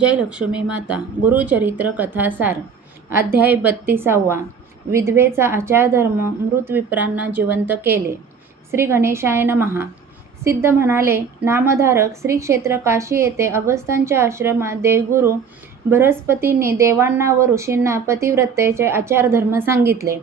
जयलक्ष्मी माता गुरुचरित्र कथासार अध्याय बत्तीसावा विधवेचा आचारधर्म मृत विप्रांना जिवंत केले. श्री गणेशाय नमहा. सिद्ध म्हणाले नामधारक श्री क्षेत्र काशी येथे अगस्त्यांच्या आश्रमात देवगुरु बृहस्पतींनी देवांना व ऋषींना पतिव्रतेचे आचारधर्म सांगितले.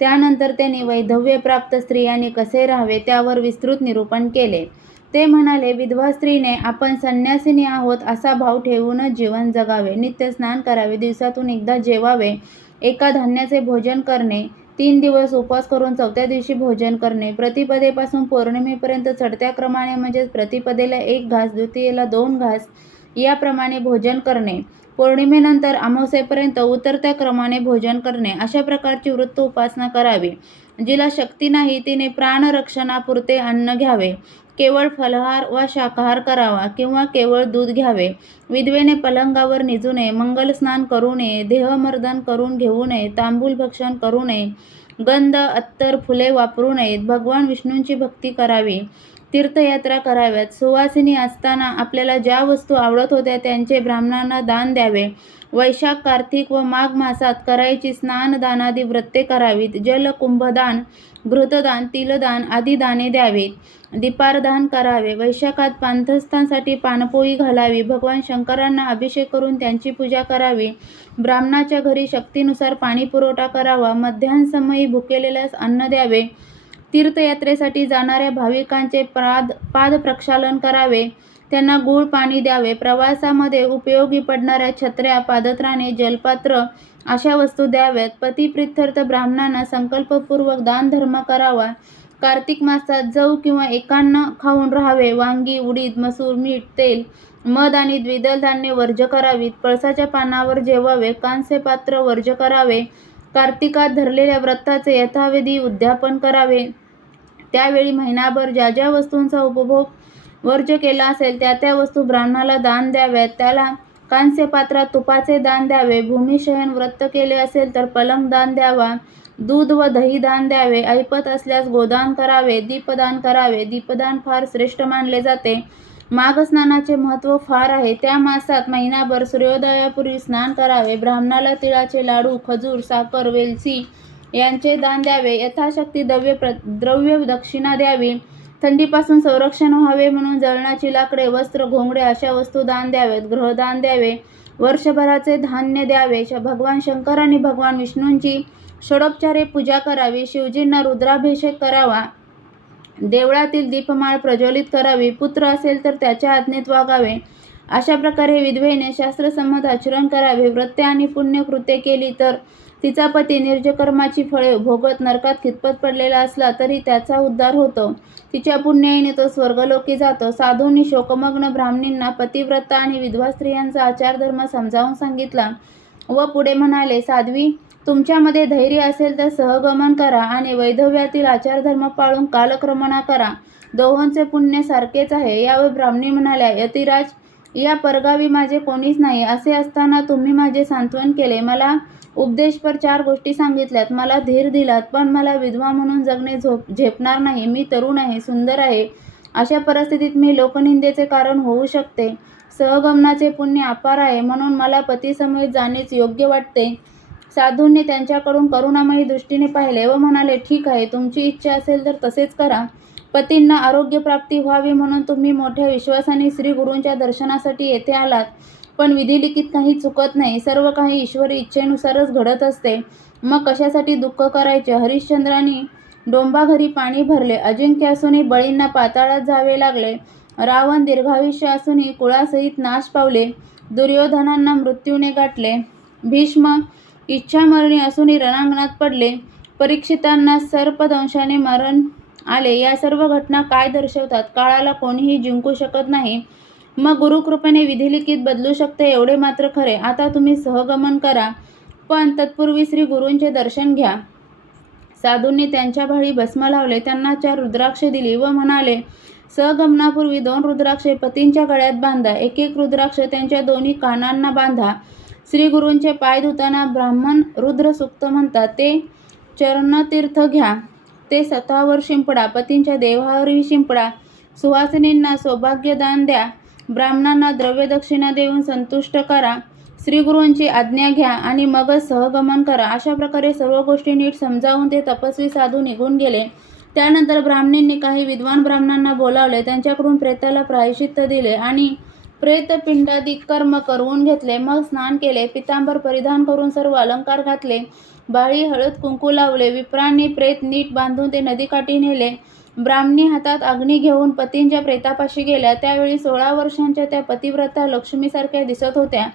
त्यानंतर त्यांनी वैधव्य प्राप्त स्त्रियांनी कसे राहावे त्यावर विस्तृत निरूपण केले. ते म्हणाले विधवा स्त्रीने आपण संन्यासिनी आहोत असा भाव ठेवूनच जीवन जगावे. नित्य स्नान करावे. दिवसातून एकदा जेवावे. एका धान्याचे भोजन करणे. तीन दिवस उपवास करून चौथ्या दिवशी भोजन करणे. प्रतिपदेपासून पौर्णिमेपर्यंत चढत्या क्रमाने म्हणजेच प्रतिपदेला एक घास द्वितीयेला दोन घास याप्रमाणे भोजन करणे. पौर्णिमेनंतर अमावस्येपर्यंत उतरत्या क्रमाने भोजन करणे. अशा प्रकारची वृत्त उपासना करावी. जिला शक्ती नाही तिने प्राणरक्षणापुरते अन्न घ्यावे. केवळ फलाहार वा शाकाहार करावा किंवा केवळ दूध घ्यावे. विधवेने पलंगावर निजू नये मंगल स्नान करू नये देहमर्दन करून घेऊ नये तांबूल भक्षण करू नये गंध अत्तर फुले वापरू नयेत भगवान विष्णूंची भक्ती करावी. तीर्थयात्रा कराव्यात. सुवासिनी असताना आपल्याला ज्या वस्तू आवडत होत्या त्यांचे ब्राह्मणांना दान द्यावे. वैशाख कार्तिक व माघ मासात करायची स्नानदानादी व्रते करावीत. जल कुंभदान घृतदान तिलदान आदी दाने द्यावीत. दीपारदान करावे. वैशाखात पांथस्थांसाठी पानपोळी घालावी. भगवान शंकरांना अभिषेक करून त्यांची पूजा करावी. ब्राह्मणाच्या घरी शक्तीनुसार पाणी पुरवठा करावा. मध्यान्हसमयी भुकेलेल्यास अन्न द्यावे. तीर्थयात्रेसाठी जाणाऱ्या भाविकांचे पाद पाद प्रक्षालन करावे. त्यांना गूळ पाणी द्यावे. प्रवासामध्ये उपयोगी पडणाऱ्या छत्र्या पादत्राणे जलपात्र अशा वस्तू द्याव्यात. पतिप्रित्यर्थ ब्राह्मणांना संकल्पपूर्वक दानधर्म करावा. कार्तिक मासात जव किंवा एकान्न खाऊन राहावे. वांगी उडीद मसूर मीठ तेल मध आणि द्विदल धान्य वर्ज करावीत. पळसाच्या पानावर जेवावे. कांस्य पात्र वर्ज करावे. कार्तिकात धरलेल्या व्रताचे यथाविधी उद्यापन करावे. त्यावेळी महिनाभर ज्या ज्या वस्तूंचा उपभोग वर्ज केला असेल त्या त्या वस्तू ब्राह्मणाला दान द्याव्यात. त्याला कांस्य पात्रात तुपाचे दान द्यावे भूमिशयन व्रत केले असेल तर पलंग दान द्यावा दूध व दही दान द्यावे ऐपत असल्यास गोदान करावे दीपदान करावे. दीपदान फार श्रेष्ठ मानले जाते. माघ स्नानाचे महत्त्व फार आहे. त्या मासात महिनाभर सूर्योदयापूर्वी स्नान करावे. ब्राह्मणाला तिळाचे लाडू खजूर साखर वेलची यांचे दान द्यावे. यथाशक्ती द्रव्य प्र द्रव्य दक्षिणा द्यावी. थंडीपासून संरक्षण व्हावे म्हणून जळणाची लाकडे वस्त्र घोंगडे अशा वस्तू दान द्यावेत गृहदान द्यावे वर्षभराचे धान्य द्यावे. भगवान शंकर आणि भगवान विष्णूंची षडोपचारे पूजा करावी. शिवजींना रुद्राभिषेक करावा. देवळातील दीपमाळ प्रज्वलित करावी. पुत्र असेल तर त्याच्या आज्ञेत वागावे. अशा प्रकारे विधवेने शास्त्रसंमत आचरण करावे. व्रत्य आणि पुण्यकृत्ये केली तर तिचा पती निर्जकर्माची फळे भोगत नरकात खितपत पडलेला असला तरी त्याचा उद्धार होतो. तिच्या पुण्याईने तो स्वर्गलोकी जातो. साधूंनी शोकमग्न ब्राह्मणींना पतिव्रता आणि विधवा स्त्रियांचा आचारधर्म समजावून सांगितला व पुढे म्हणाले साध्वी तुमच्यामध्ये धैर्य असेल तर सहगमन करा आणि वैधव्यातील आचारधर्म पाळून कालक्रमणा करा. दोहोंचे पुण्य सारखेच आहे. यावर ब्राह्मणी म्हणाल्या यतिराज या परगावी माझे कोणीच नाही. असे असताना तुम्ही माझे सांत्वन केले. मला उपदेशपर चार गोष्टी सांगितल्यात. मला धीर दिलात पण मला विधवा म्हणून जगणे झोप झेपणार नाही. मी तरुण आहे सुंदर आहे. अशा परिस्थितीत मी लोकनिंदेचे कारण होऊ शकते. सहगमनाचे पुण्य अपार आहे. म्हणून मला पतीसमवेत जाणेच योग्य वाटते. साधूंनी त्यांच्याकडून करुणामयी दृष्टीने पाहिले व म्हणाले ठीक आहे तुमची इच्छा असेल तर तसेच करा. पतींना आरोग्यप्राप्ती व्हावी म्हणून तुम्ही मोठ्या विश्वासाने श्री गुरूंच्या दर्शनासाठी येथे आलात. पण विधिलिखित काही चुकत नाही. सर्व काही ईश्वरी इच्छेनुसारच घडत असते. मग कशासाठी दुःख करायचे? हरिश्चंद्रांनी डोंबाघरी पाणी भरले. अजिंक्य असूनही बळींना पाताळात जावे लागले. रावण दीर्घायुष्य असूनही कुळासहित नाश पावले. दुर्योधनांना मृत्यूने गाठले. भीष्म इच्छामरणी असूनही रणांगणात पडले. परीक्षितांना सर्पदंशाने मरण आले. या सर्व घटना काय दर्शवतात? काळाला कोणीही जिंकू शकत नाही. मग गुरुकृपेने विधिलिखित बदलू शकते एवढे मात्र खरे. आता तुम्ही सहगमन करा. पण तत्पूर्वी श्री गुरूंचे दर्शन घ्या. साधूंनी त्यांच्या भाळी भस्म लावले त्यांना चार रुद्राक्षे दिली व म्हणाले सहगमनापूर्वी दोन रुद्राक्षे पतींच्या गळ्यात बांधा एक एक रुद्राक्ष त्यांच्या दोन्ही कानांना बांधा. श्री गुरूंचे पाय धुताना ब्राह्मण रुद्र सुक्त म्हणतात ते चरणतीर्थ घ्या. ते स्वतःवर शिंपडा पतींच्या देवावरही शिंपडा. सुवासिनींना सौभाग्यदान द्या. ब्राह्मणांना द्रव्यदक्षिणा देऊन संतुष्ट करा. श्रीगुरूंची आज्ञा घ्या आणि मगच सहगमन करा. अशा प्रकारे सर्व गोष्टी नीट समजावून ते तपस्वी साधू निघून गेले. त्यानंतर ब्राह्मणींनी काही विद्वान ब्राह्मणांना बोलावले. त्यांच्याकडून प्रेताला प्रायश्चित्त दिले आणि प्रेतपिंडादिक कर्म करवून घेतले. मग स्नान केले. पितांबर परिधान करून सर्व अलंकार घातले. बाळी हळद कुंकू लावले. विप्रांनी प्रेत नीट बांधून ते नदीकाठी नेले. ब्राह्मणी हातात अग्नी घेऊन पतींच्या प्रेतापाशी गेल्या. त्यावेळी सोळा वर्षांच्या त्या पतिव्रता लक्ष्मीसारख्या दिसत होत्या.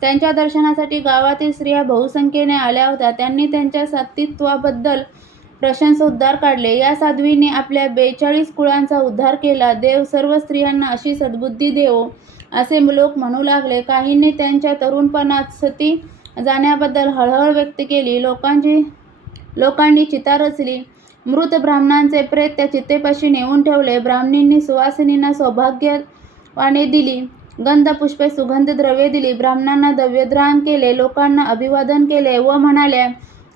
त्यांच्या दर्शनासाठी गावातील स्त्रिया बहुसंख्येने आल्या होत्या. त्यांनी त्यांच्या सतीत्वाबद्दल प्रशंसोद्धार काढले. या साध्वीने आपल्या बेचाळीस कुळांचा उद्धार केला. देव सर्व स्त्रियांना अशी सद्बुद्धी देवो असे लोक म्हणू लागले. काहींनी त्यांच्या तरुणपणात सती जाण्याबद्दल हळहळ व्यक्त केली. लोकांची लोकांनी चिता रचली. मृत ब्राह्मणांचे प्रेत त्या चितेपाशी नेऊन ठेवले. ब्राह्मणींनी सुवासिनींना सौभाग्यवाने दिली. गंधपुष्पे सुगंध द्रव्ये दिली. ब्राह्मणांना दव्यद्रान केले. लोकांना अभिवादन केले व म्हणाल्या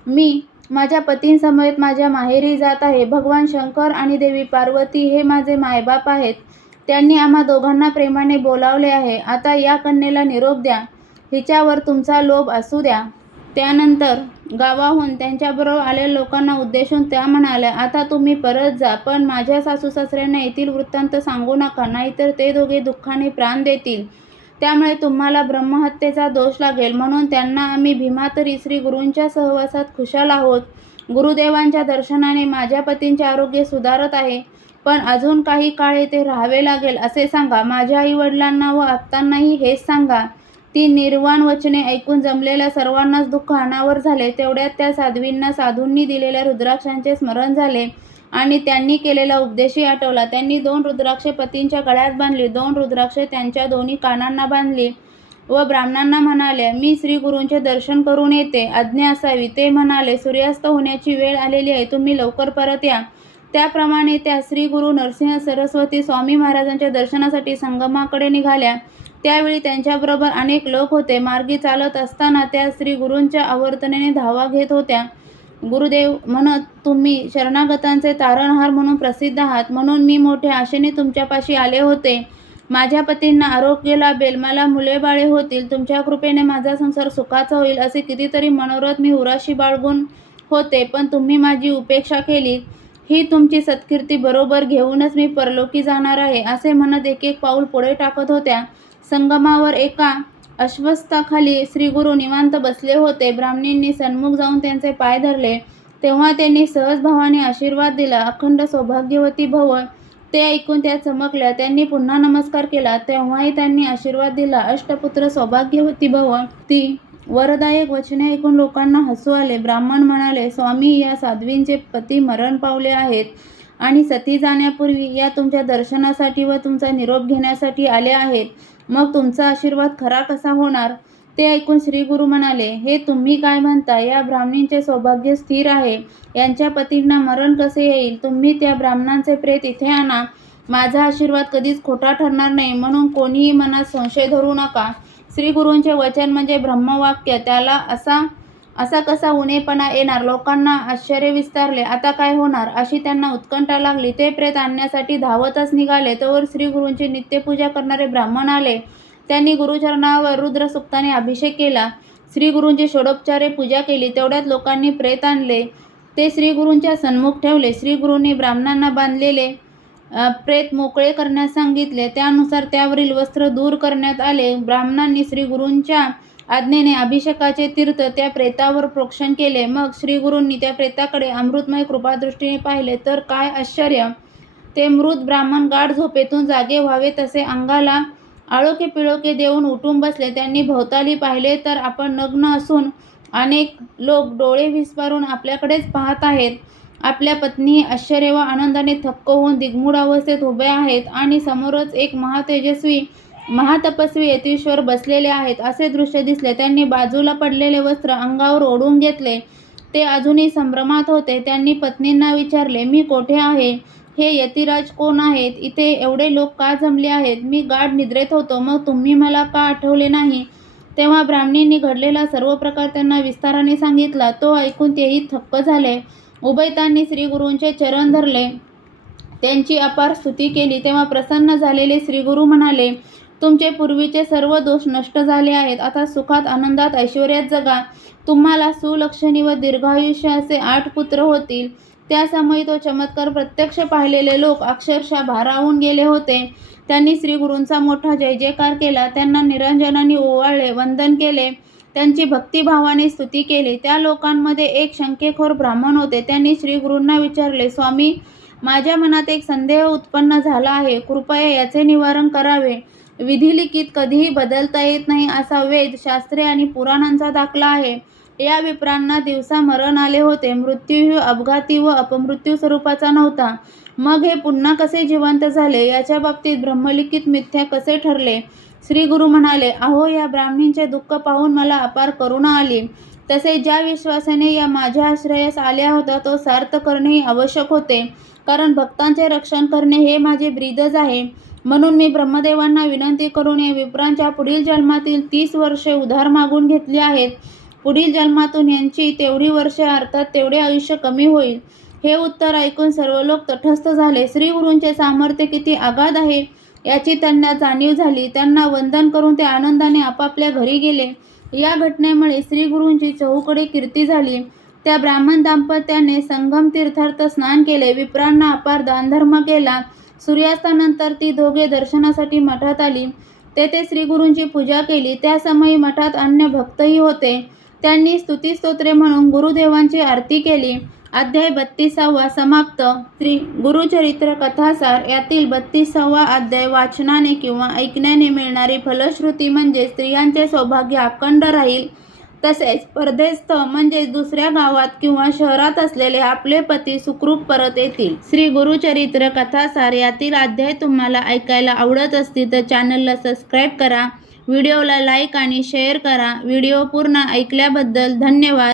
मी माझ्या पतींसमवेत माझ्या माहेरी जात आहे. भगवान शंकर आणि देवी पार्वती हे माझे मायबाप आहेत. त्यांनी आम्हा दोघांना प्रेमाने बोलावले आहे. आता या कन्येला निरोप द्या. हिच्यावर तुमचा लोभ असू द्या. त्यानंतर गावाहून त्यांच्याबरोबर आलेल्या लोकांना उद्देशून त्या म्हणाल्या आता तुम्ही परत जा पण माझ्या सासू सासऱ्यांना येथील वृत्तांत सांगू नका नाहीतर ते दोघे दुःखाने प्राण देतील. त्यामुळे तुम्हाला ब्रह्महत्येचा दोष लागेल. म्हणून त्यांना आम्ही भीमातरी श्री गुरूंच्या सहवासात खुशाल आहोत. गुरुदेवांच्या दर्शनाने माझ्या पतींचे आरोग्य सुधारत आहे पण अजून काही काळ येथे राहावे लागेल असे सांगा. माझ्या आईवडिलांना व आप्तांनाही हेच सांगा. ती निर्वाण वचने ऐकून जमलेल्या सर्वांनाच दुःख अनावर झाले. तेवढ्यात त्या साध्वींना साधूंनी दिलेल्या रुद्राक्षांचे स्मरण झाले आणि त्यांनी केलेला उपदेशही आठवला. त्यांनी दोन रुद्राक्षे पतींच्या गळ्यात बांधली. दोन रुद्राक्षे त्यांच्या दोन्ही कानांना बांधली व ब्राह्मणांना म्हणाले मी श्री गुरूंचे दर्शन करून येते. आज्ञा असावी. ते म्हणाले सूर्यास्त होण्याची वेळ आलेली आहे. तुम्ही लवकर परत या. त्याप्रमाणे त्या श्री गुरु नरसिंह सरस्वती स्वामी महाराजांच्या दर्शनासाठी संगमाकडे निघाल्या. त्यावेळी त्यांच्याबरोबर अनेक लोक होते. मार्गी चालत असताना त्या श्री गुरूंच्या आवर्तनेने धावा घेत होत्या. गुरुदेव म्हणत तुम्ही शरणागतांचे तारणहार म्हणून प्रसिद्ध आहात. म्हणून मी मोठ्या आशेने तुमच्यापाशी आले होते. माझ्या पतींना आरोग्य लाभेल मला मुले बाळे होतील. तुमच्या कृपेने माझा संसार सुखाचा होईल. असे कितीतरी मनोरथ मी उराशी बाळगून होते. पण तुम्ही माझी उपेक्षा केली. ही तुमची सत्कीर्ती बरोबर घेऊनच मी परलोकी जाणार आहे. असे म्हणत एक एक पाऊल पुढे टाकत होत्या. संगमावर एका अश्वस्थाखाली श्रीगुरु निवांत बसले होते. ब्राह्मणींनी सन्मुख जाऊन त्यांचे पाय धरले. तेव्हा त्यांनी सहज भावाने आशीर्वाद दिला. अखंड सौभाग्यवती भव ते ऐकून त्या चमकल्या. त्यांनी पुन्हा नमस्कार केला. तेव्हाही त्यांनी आशीर्वाद दिला. अष्टपुत्र सौभाग्यवती भव. ती वरदायक वचने ऐकून लोकांना हसू आले. ब्राह्मण म्हणाले स्वामी या साध्वींचे पती मरण पावले आहेत आणि सती जाण्यापूर्वी या तुमच्या दर्शनासाठी व तुमचा निरोप घेण्यासाठी आले आहेत. मग तुमचा आशीर्वाद खरा कसा होणार? ते ऐकून श्री गुरु म्हणाले हे तुम्ही काय म्हणता? या ब्राह्मणींचे सौभाग्य स्थिर आहे. यांच्या पतींना मरण कसे येईल? तुम्ही त्या ब्राह्मणांचे प्रेत इथे आणा. माझा आशीर्वाद कधीच खोटा ठरणार नाही. म्हणून कोणीही मनात संशय धरू नका. श्री गुरूंचे वचन म्हणजे ब्रह्मवाक्य. त्याला असा असा कसा उणेपणा येणार? लोकांना आश्चर्य विस्तारले. आता काय होणार? अशी त्यांना उत्कंठा लागली. ते प्रेत आणण्यासाठी धावतच निघाले. तोवर श्रीगुरूंची नित्यपूजा करणारे ब्राह्मण आले. त्यांनी गुरुचरणावर रुद्रसुक्ताने अभिषेक केला. श्रीगुरूंची षोडोपचारे पूजा केली. तेवढ्यात लोकांनी प्रेत आणले. ते श्रीगुरूंच्या सन्मुख ठेवले. श्रीगुरूंनी ब्राह्मणांना बांधलेले प्रेत मोकळे करण्यास सांगितले. त्यानुसार त्यावरील वस्त्र दूर करण्यात आले. ब्राह्मणांनी श्रीगुरूंच्या आज्ञेने अभिषेकाचे तीर्थ त्या प्रेतावर प्रोक्षण केले. मग श्री गुरूंनी त्या प्रेताकडे अमृतमय कृपादृष्टीने पाहिले. तर काय आश्चर्य! ते मृत ब्राह्मण गाढ झोपेतून जागे व्हावे तसे अंगाला आळोखे पिळोखे देऊन उठून बसले. त्यांनी भोवताली पाहिले तर आपण नग्न असून अनेक लोक डोळे विस्पारून आपल्याकडेच पाहत आहेत. आपल्या पत्नी आश्चर्य व आनंदाने थक्क होऊन दिग्मूढ अवस्थेत उभे आहेत आणि समोरच एक महातेजस्वी महातपस्वी यतीश्वर बसलेले आहेत. असे दृश्य दिसले. त्यांनी बाजूला पडलेले वस्त्र अंगावर ओढून घेतले. ते अजूनही संभ्रमात होते. त्यांनी पत्नींना विचारले मी कोठे आहे? हे यतिराज कोण आहेत? इथे एवढे लोक का जमले आहेत? मी गाढ निद्रेत होतो. मग तुम्ही मला का आठवले नाही? तेव्हा ब्राह्मणींनी घडलेला सर्व प्रकार त्यांना विस्ताराने सांगितला. तो ऐकून तेही थक्क झाले. उभयतांनी श्रीगुरूंचे चरण धरले. त्यांची अपार स्तुती केली. तेव्हा प्रसन्न झालेले श्रीगुरू म्हणाले तुमचे पूर्वीचे सर्व दोष नष्ट झाले आहेत. आता सुखात आनंदात ऐश्वर्यात जगा. तुम्हाला सुलक्षणी व दीर्घायुष्य असे आठ पुत्र होतील. त्यासमयी तो चमत्कार प्रत्यक्ष पाहिलेले लोक अक्षरशः भारावून गेले होते. त्यांनी श्री गुरूंचा मोठा जय जयकार केला. त्यांना निरंजनाने ओवाळले वंदन केले. त्यांची भक्तिभावाने स्तुती केली. त्या लोकांमध्ये एक शंकेखोर ब्राह्मण होते. त्यांनी श्री गुरूंना विचारले स्वामी माझ्या मनात एक संदेह उत्पन्न झाला आहे. कृपया याचे निवारण करावे. विधिलिखित कधीही बदलता येत नाही असा वेद शास्त्रे आणि पुराणांचा दाखला आहे. या विप्रांना दिवसा मरण आले होते. मृत्यू अपघाती व अपमृत्यू स्वरूपाचा नव्हता. मग हे पुन्हा कसे जिवंत झाले? याच्या बाबतीत ब्रह्मलिखित मिथ्या कसे ठरले? श्री गुरु म्हणाले अहो या ब्राह्मणींचे दुःख पाहून मला अपार करुणा आली. तसे ज्या विश्वासाने या माझ्या आश्रयास आल्या होता तो सार्थ करणेही आवश्यक होते. कारण भक्तांचे रक्षण करणे हे माझे ब्रीदच आहे. म्हणून मी ब्रह्मदेवांना विनंती करून या विप्रांच्या पुढील जन्मातील तीस वर्षे उधार मागून घेतली आहेत. पुढील जन्मातून यांची तेवढी वर्षे अर्थात तेवढे आयुष्य कमी होईल. हे उत्तर ऐकून सर्व लोक तटस्थ झाले. श्री गुरूंचे सामर्थ्य किती आगाध आहे याची त्यांना जाणीव झाली. त्यांना वंदन करून ते आनंदाने आपापल्या घरी गेले. या घटनेमुळे श्री गुरूंची चहूकडे कीर्ती झाली. त्या ब्राह्मण दाम्पत्याने संगम तीर्थार्थ स्नान केले. विप्रांना अपार दानधर्म केला. सूर्यास्तानंतर ती दोघे दर्शनासाठी मठात आली. तेथे श्रीगुरूंची पूजा केली. त्या समयी मठात अन्य भक्तही होते. त्यांनी स्तुतीस्तोत्रे म्हणून गुरुदेवांची आरती केली. अध्याय बत्तीसावा समाप्त. श्री गुरुचरित्र कथासार यातील बत्तीसावा अध्याय वाचनाने किंवा ऐकण्याने मिळणारी फलश्रुती म्हणजे स्त्रियांचे सौभाग्य अखंड राहील. तसेच परदेस्थ म्हणजे दुसऱ्या गावात किंवा शहरात असलेले आपले पती सुखरूप परत येतील. श्री गुरुचरित्र कथासार यातील अध्याय तुम्हाला ऐकायला आवडत असतील तर चॅनलला सबस्क्राईब करा व्हिडिओला लाईक आणि शेअर करा. व्हिडिओ पूर्ण ऐकल्याबद्दल धन्यवाद.